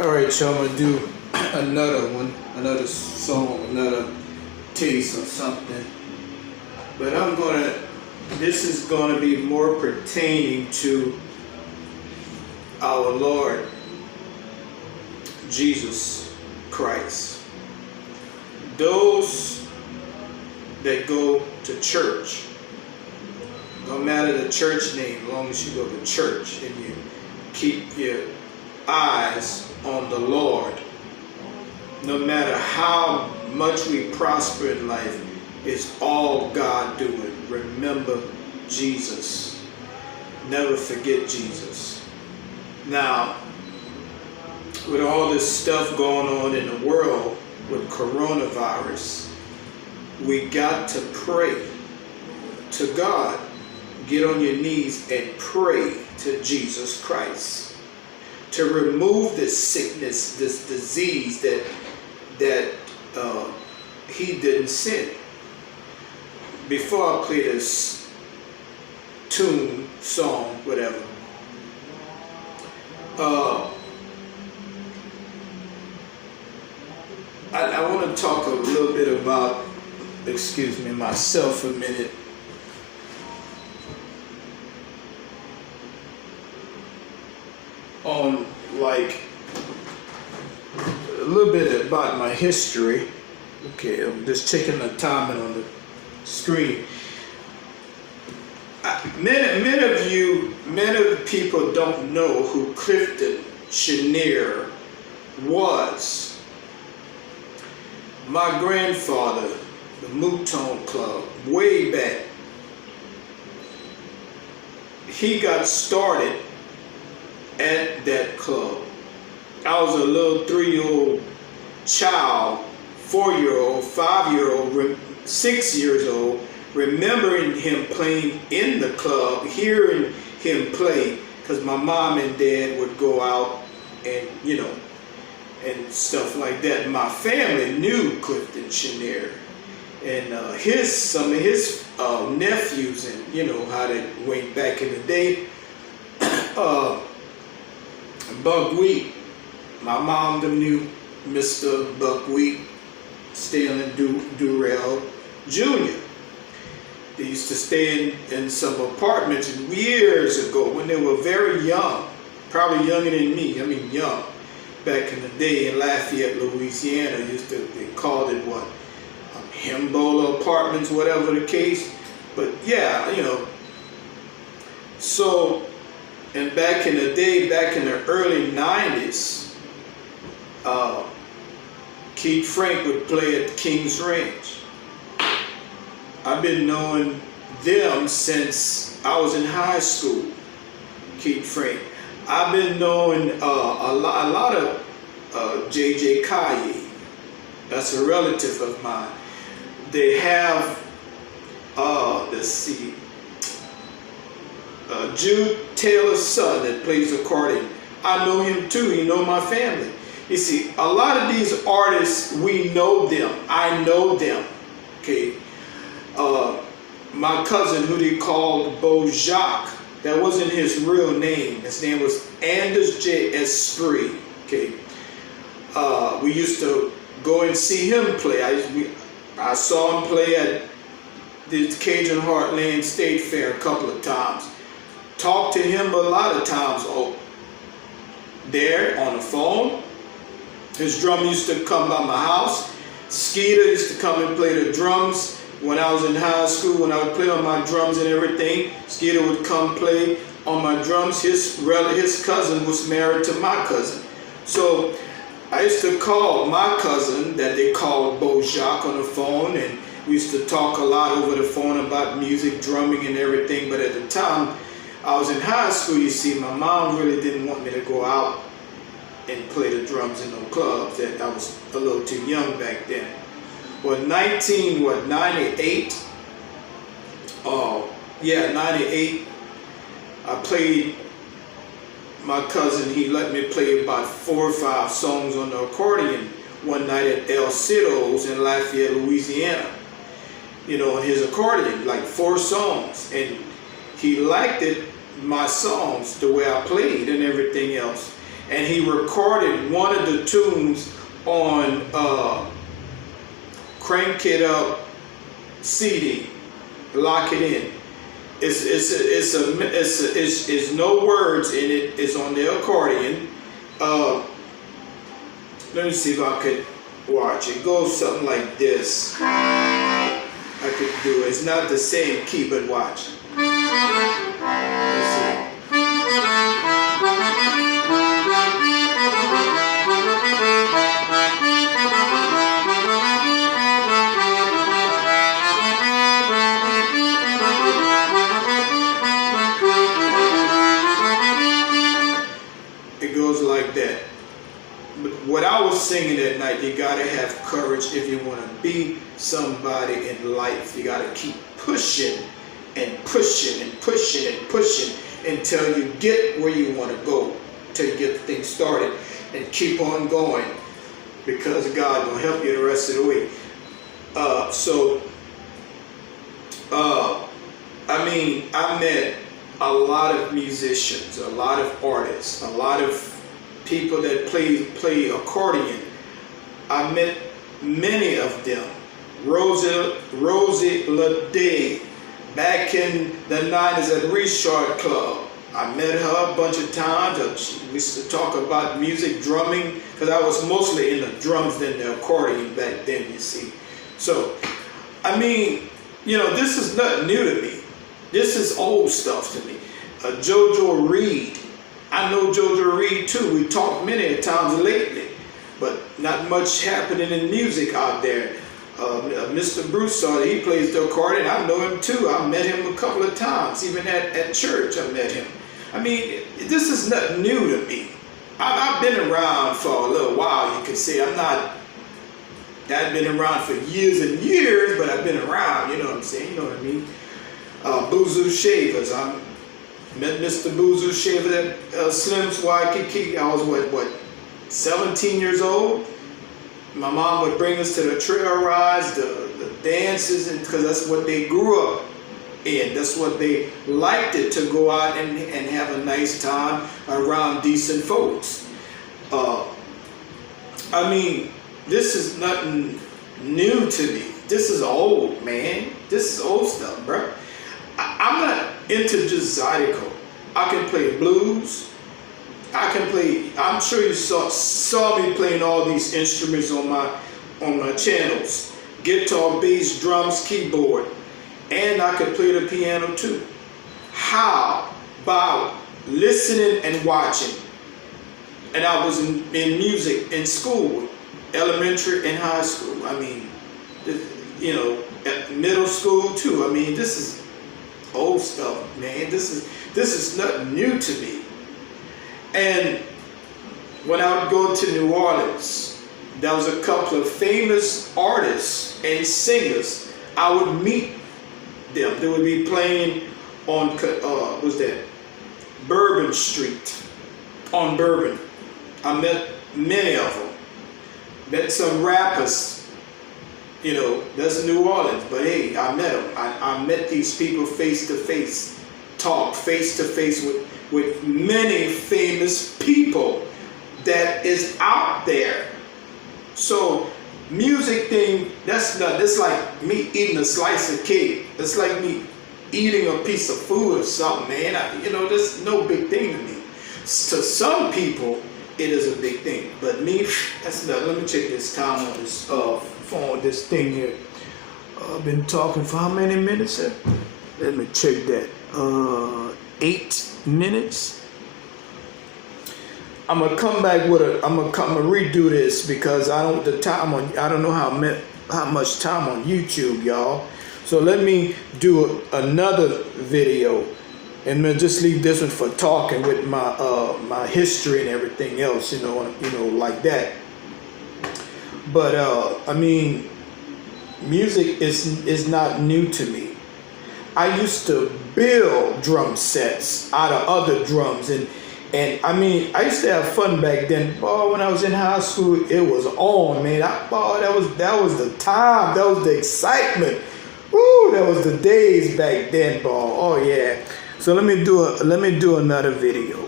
Alright, so I'm gonna do another one, another song, another taste or something. But this is gonna be more pertaining to our Lord Jesus Christ. Those that go to church, no matter the church name, as long as you go to church and you keep your eyes on the Lord, no matter how much we prosper in life, it's all God doing. Remember Jesus. Never forget Jesus. Now, with all this stuff going on in the world with coronavirus, we got to pray to God. Get on your knees and pray to Jesus Christ to remove this sickness, this disease that he didn't send. Before I play this tune, song, whatever, I want to talk a little bit about, excuse me, myself a minute. On like a little bit about my history. Okay, I'm just checking the timing on the screen. Many of the people don't know who Clifton Chenier was. My grandfather, the Mouton Club, way back, he got started at that club. I was a little 3-year-old child, 4-year-old, 5-year-old, 6 years old, remembering him playing in the club, hearing him play, because my mom and dad would go out and, and stuff like that. My family knew Clifton Chenier and some of his nephews, and how they went back in the day. Buckwheat, my mom them knew Mr. Buckwheat, Stanley Durrell Jr. They used to stay in some apartments years ago when they were very young, probably younger than me. I mean young, back in the day in Lafayette, Louisiana. They called it what? Himbola Apartments, whatever the case. But yeah, so. And back in the day, back in the early 90s, Keith Frank would play at the King's Range. I've been knowing them since I was in high school, Keith Frank. I've been knowing a lot of J.J. Kaye. That's a relative of mine. They have, let's see, Jude Taylor's son that plays accordion. I know him too. He know my family. You see, a lot of these artists, we know them. I know them. Okay. My cousin, who they called Beaujocque, that wasn't his real name. His name was Anders J. Esprit. Okay. We used to go and see him play. I saw him play at the Cajun Heartland State Fair a couple of times. Talked to him a lot of times there on the phone. His drum used to come by my house. Skeeter used to come and play the drums when I was in high school. When I would play on my drums and everything, Skeeter would come play on my drums. His cousin was married to my cousin. So I used to call my cousin that they called Beaujocque on the phone, and we used to talk a lot over the phone about music, drumming and everything. But at the time I was in high school, you see, my mom really didn't want me to go out and play the drums in no clubs. That I was a little too young back then. Well, 98? Oh, yeah, 98. I played, my cousin, he let me play about 4 or 5 songs on the accordion one night at El Cido's in Lafayette, Louisiana. On his accordion, like 4 songs. And he liked it, my songs, the way I played and everything else. and he recorded one of the tunes on Crank It Up CD, Lock It In. It's no words in it. It's on the accordion. Let me see if I could watch. It goes something like this. I could do it. It's not the same key, but watch. Let's see. It goes like that. But what I was singing that night, you gotta have courage if you want to be somebody in life. You gotta keep pushing and pushing and pushing and pushing until you get where you want to go, until you get things started, and keep on going, because God will help you the rest of the way. I mean, I met a lot of musicians, a lot of artists, a lot of people that play accordion. I met many of them. Rosie LaDay, back in the 90s at Richard Club. I met her a bunch of times. We used to talk about music, drumming, because I was mostly in the drums than the accordion back then, you see. So, I mean, you know, this is nothing new to me. This is old stuff to me. JoJo Reed. I know JoJo Reed too. We talked many times lately, but not much happening in music out there. Mr. Broussard, he plays the accordion. I know him too. I met him a couple of times. Even at church, I met him. I mean, this is nothing new to me. I've been around for a little while, you could say. I've been around for years and years, but I've been around, you know what I'm saying? You know what I mean? Boozoo Shavers. I met Mr. Boozoo Shaver at Slim's Waikiki. I was, what, 17 years old? My mom would bring us to the trail rides, the dances, and because that's what they grew up in. That's what they liked it, to go out and have a nice time around decent folks. I mean, this is nothing new to me. This is old, man. This is old stuff, bro. I'm not into just zydeco. I can play blues. I can play. I'm sure you saw me playing all these instruments on my channels: guitar, bass, drums, keyboard, and I could play the piano too. How? By listening and watching. And I was in music in school, elementary and high school. I mean, you know, at middle school too. I mean, this is old stuff, man. This is nothing new to me. And when I would go to New Orleans, there was a couple of famous artists and singers. I would meet them. They would be playing on Bourbon Street, on Bourbon. I met many of them. Met some rappers. You know, that's New Orleans, but hey, I met them. I met these people face to face, talk face to face with many famous people that is out there. So music thing, that's like me eating a slice of cake. It's like me eating a piece of food or something, man. You know, that's no big thing to me. To some people, it is a big thing, but me, that's not. Let me check this time on this phone, this thing here. I've been talking for how many minutes here? Let me check that. 8 minutes. I'm gonna come back with I'm gonna redo this because I don't know how much time on YouTube, y'all. So let me do another video, and then just leave this one for talking with my my history and everything else, you know, like that. But I mean, music is not new to me. I used to build drum sets out of other drums, and I mean, I used to have fun back then. Boy, when I was in high school, it was on, man. That was the time. That was the excitement. Woo, that was the days back then, boy. Oh yeah. So let me do another video.